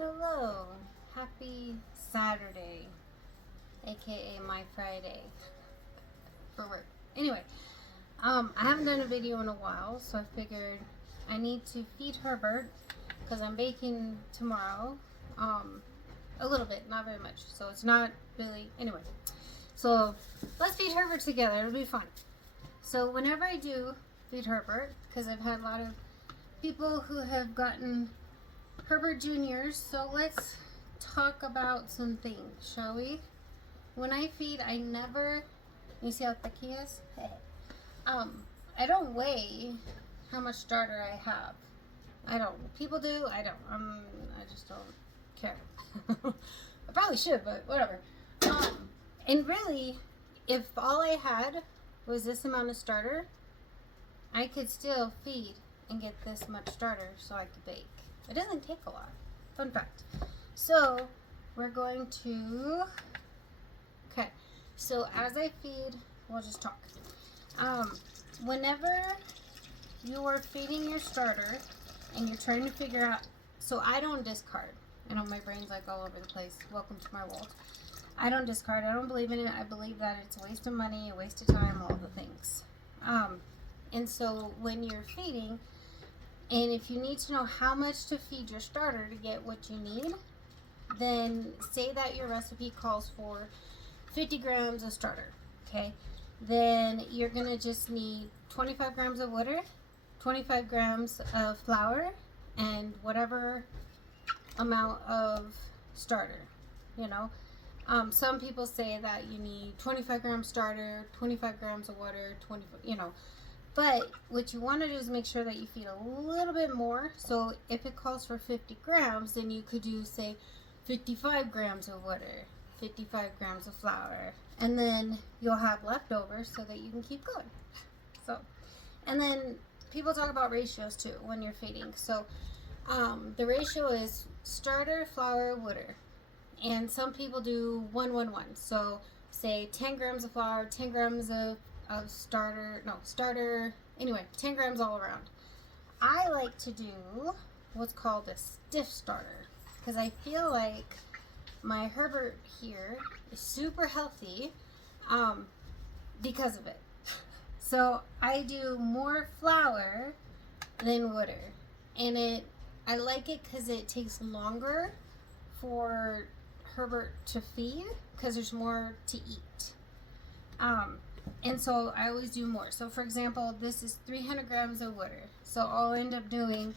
Hello, happy Saturday, aka my Friday for work. Anyway, I haven't done a video in a while, so I figured I need to feed Herbert because I'm baking tomorrow. A little bit, not very much, so it's not really. Anyway, so let's feed Herbert together. It'll be fun. So whenever I do feed Herbert, because I've had a lot of people who have gotten Herbert Juniors, so let's talk about some things, shall we? When I feed, I never, you see how thick he is? I don't weigh how much starter I have. I don't. People do, I don't. I just don't care. I probably should, but whatever. And really, if all I had was this amount of starter, I could still feed and get this much starter so I could bake. It doesn't take a lot. Fun fact. So we're going to, okay, so as I feed, we'll just talk. Whenever you are feeding your starter and you're trying to figure out, so I don't discard. I know my brain's like all over the place. Welcome to my world. I don't discard. I don't believe in it. I believe that it's a waste of money, a waste of time, all the things. And so when you're feeding, and if you need to know how much to feed your starter to get what you need, then say that your recipe calls for 50 grams of starter, okay? Then you're gonna just need 25 grams of water, 25 grams of flour, and whatever amount of starter, you know? Some people say that you need 25 grams starter, 25 grams of water, 20, you know. But what you want to do is make sure that you feed a little bit more. So if it calls for 50 grams, then you could do, say, 55 grams of water, 55 grams of flour, and then you'll have leftovers so that you can keep going. So, and then people talk about ratios too when you're feeding. So the ratio is starter, flour, water. And some people do 1-1-1. So say 10 grams of flour, 10 grams of starter, anyway, 10 grams all around. I like to do what's called a stiff starter because I feel like my Herbert here is super healthy because of it. So I do more flour than water, and I like it because it takes longer for Herbert to feed because there's more to eat. And so I always do more. So for example, this is 300 grams of water. So I'll end up doing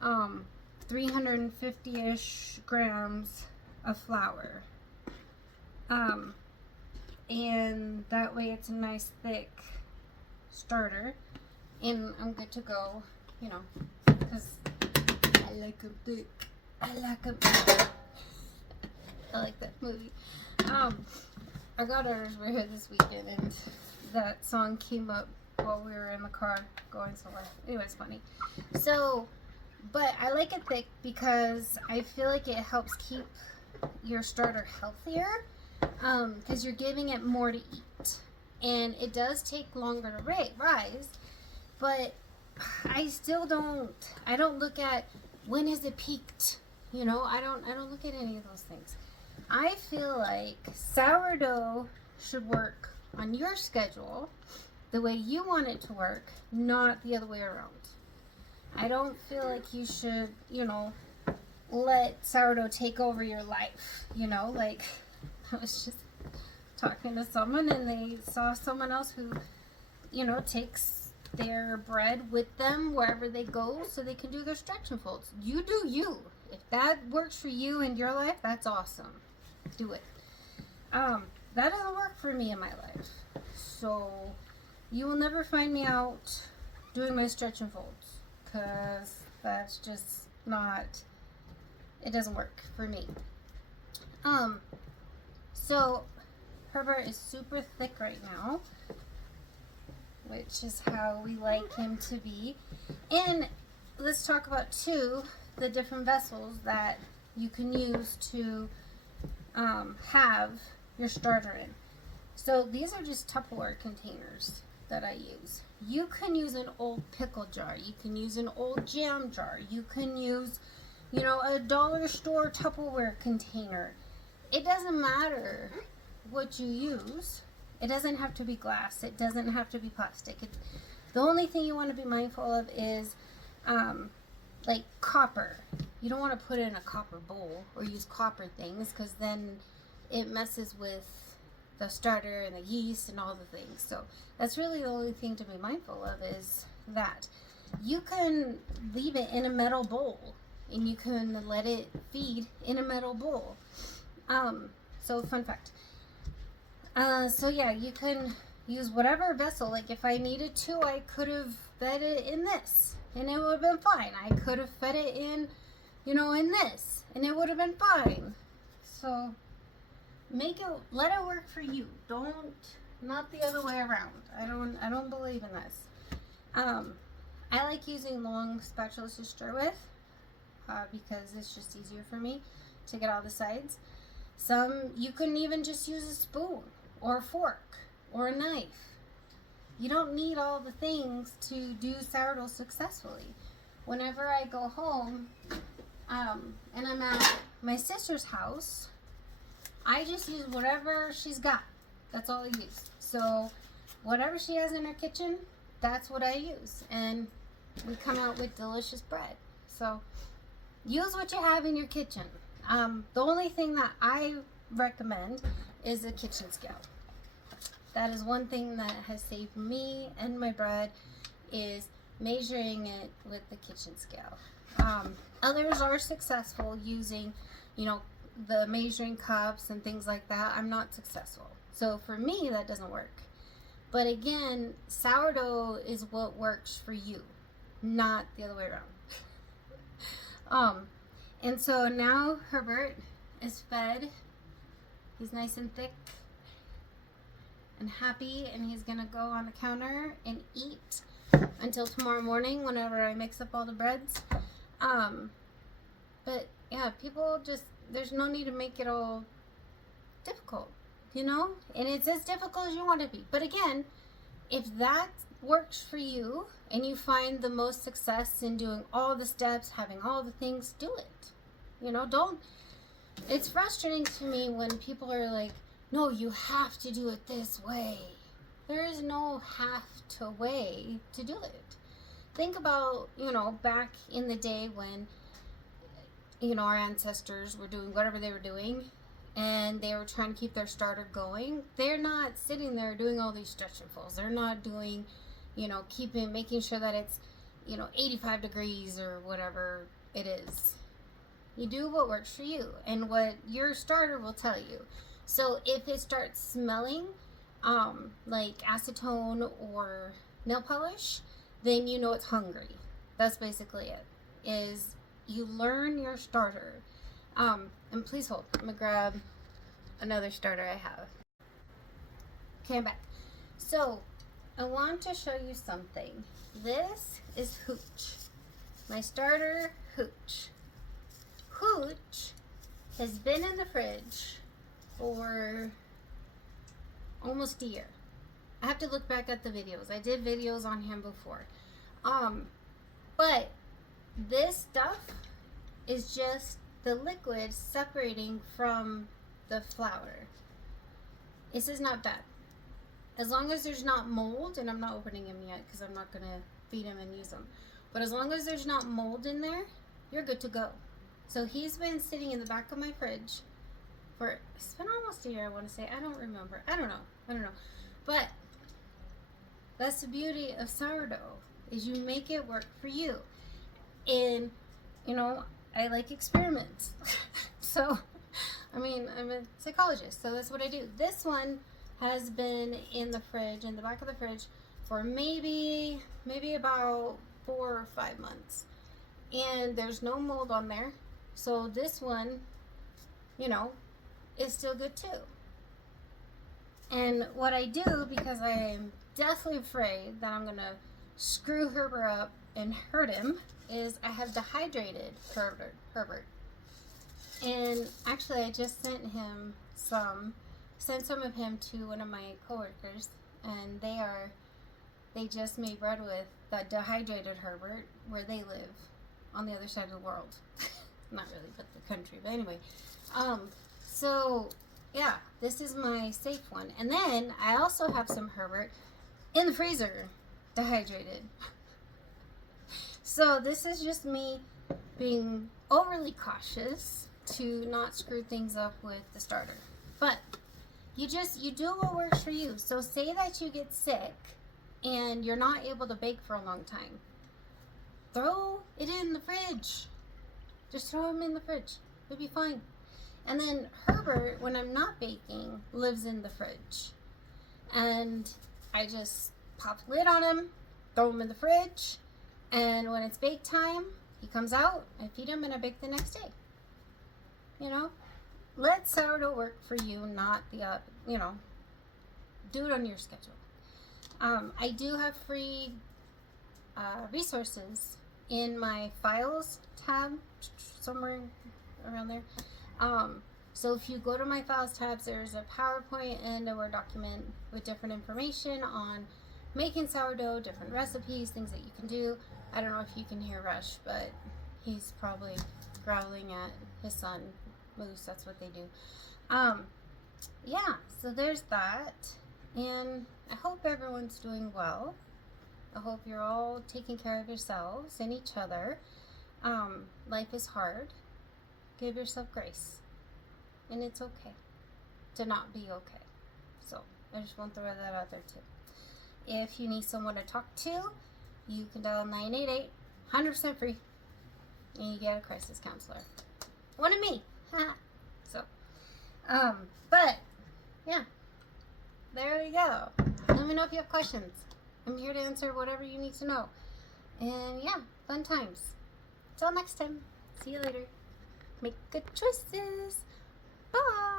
350-ish grams of flour. And that way it's a nice thick starter. And I'm good to go, you know, because I like them thick. I like them thick. I like that movie. Our goddaughters were here this weekend, and that song came up while we were in the car going somewhere. Anyway, it's funny. So, but I like it thick because I feel like it helps keep your starter healthier because you're giving it more to eat. And it does take longer to rise, but I still I don't look at when has it peaked. You know, I don't look at any of those things. I feel like sourdough should work on your schedule the way you want it to work, not the other way around. I don't feel like you should, you know, let sourdough take over your life, you know, like I was just talking to someone and they saw someone else who, you know, takes their bread with them wherever they go so they can do their stretch and folds. You do you. If that works for you in your life, that's awesome. Do it. That doesn't work for me in my life. So you will never find me out doing my stretch and folds because that's just not, it doesn't work for me. So Herbert is super thick right now, which is how we like him to be. And let's talk about the different vessels that you can use to have your starter in. So these are just Tupperware containers that I use. You can use an old pickle jar. You can use an old jam jar. You can use you know, a dollar store Tupperware container. It doesn't matter what you use. It doesn't have to be glass. It doesn't have to be plastic. The only thing you want to be mindful of is like copper. You don't want to put it in a copper bowl or use copper things, because then it messes with the starter and the yeast and all the things. So that's really the only thing to be mindful of, is that you can leave it in a metal bowl and you can let it feed in a metal bowl. So fun fact. So yeah, you can use whatever vessel. Like if I needed to, I could have fed it in this and it would have been fine. I could have fed it in, you know, in this and it would have been fine. So let it work for you. Not the other way around. I don't believe in this. I like using long spatulas to stir with, because it's just easier for me to get all the sides. Some, you can even just use a spoon or a fork or a knife. You don't need all the things to do sourdough successfully. Whenever I go home, and I'm at my sister's house, I just use whatever she's got. That's all I use. So whatever she has in her kitchen, that's what I use. And we come out with delicious bread. So use what you have in your kitchen. The only thing that I recommend is a kitchen scale. That is one thing that has saved me and my bread, is measuring it with the kitchen scale. Others are successful using, you know, the measuring cups and things like that. I'm not successful. So for me, that doesn't work. But again, sourdough is what works for you, not the other way around. And so now Herbert is fed. He's nice and thick and happy, and he's gonna go on the counter and eat until tomorrow morning whenever I mix up all the breads. But yeah, people just, there's no need to make it all difficult, you know? And it's as difficult as you want it to be. But again, if that works for you and you find the most success in doing all the steps, having all the things, do it. You know, it's frustrating to me when people are like, no, you have to do it this way. There is no have to way to do it. Think about, you know, back in the day when, you know, our ancestors were doing whatever they were doing and they were trying to keep their starter going. They're not sitting there doing all these stretch and folds. They're not doing, you know, making sure that it's, you know, 85 degrees or whatever it is. You do what works for you and what your starter will tell you. So if it starts smelling like acetone or nail polish, then you know it's hungry. That's basically it. Is you learn your starter. And please hold. I'm gonna grab another starter I have. Okay, I'm back. So I want to show you something. This is Hooch. My starter, Hooch. Hooch has been in the fridge for almost a year. I have to look back at the videos. I did videos on him before. But this stuff is just the liquid separating from the flour. This is not bad. As long as there's not mold, and I'm not opening him yet because I'm not going to feed him and use him. But as long as there's not mold in there, you're good to go. So he's been sitting in the back of my fridge for, it's been almost a year, I want to say. I don't remember. I don't know. But that's the beauty of sourdough, is you make it work for you. And, you know, I like experiments. So, I mean, I'm a psychologist, so that's what I do. This one has been in the fridge, in the back of the fridge, for maybe about 4 or 5 months. And there's no mold on there. So this one, you know, is still good too. And what I do, because I am deathly afraid that I'm gonna screw Herbert up and hurt him, is I have dehydrated Herbert. And actually I just sent some of him to one of my coworkers, and they just made bread with that dehydrated Herbert where they live on the other side of the world. not really, but the country. But anyway, so yeah, this is my safe one. And then I also have some Herbert in the freezer, dehydrated. So this is just me being overly cautious to not screw things up with the starter. But you do what works for you. So say that you get sick and you're not able to bake for a long time. Throw it in the fridge. Just throw them in the fridge. It'll be fine. And then Herbert, when I'm not baking, lives in the fridge. And I just pop the lid on him, throw him in the fridge, and when it's bake time, he comes out, I feed him, and I bake the next day. You know? Let sourdough work for you, not the, do it on your schedule. I do have free resources in my files tab, somewhere around there. So if you go to my files tabs, there's a PowerPoint and a Word document with different information on making sourdough, different recipes, things that you can do. I don't know if you can hear Rush, but he's probably growling at his son, Moose. That's what they do. Yeah, so there's that. And I hope everyone's doing well. I hope you're all taking care of yourselves and each other. Life is hard. Give yourself grace. And it's okay to not be okay. So I just want to throw that out there too. If you need someone to talk to, you can dial 988, 100% free, and you get a crisis counselor. One of me. So, but yeah, there we go. Let me know if you have questions. I'm here to answer whatever you need to know. And yeah, fun times. Till next time. See you later. Make good choices. Bye.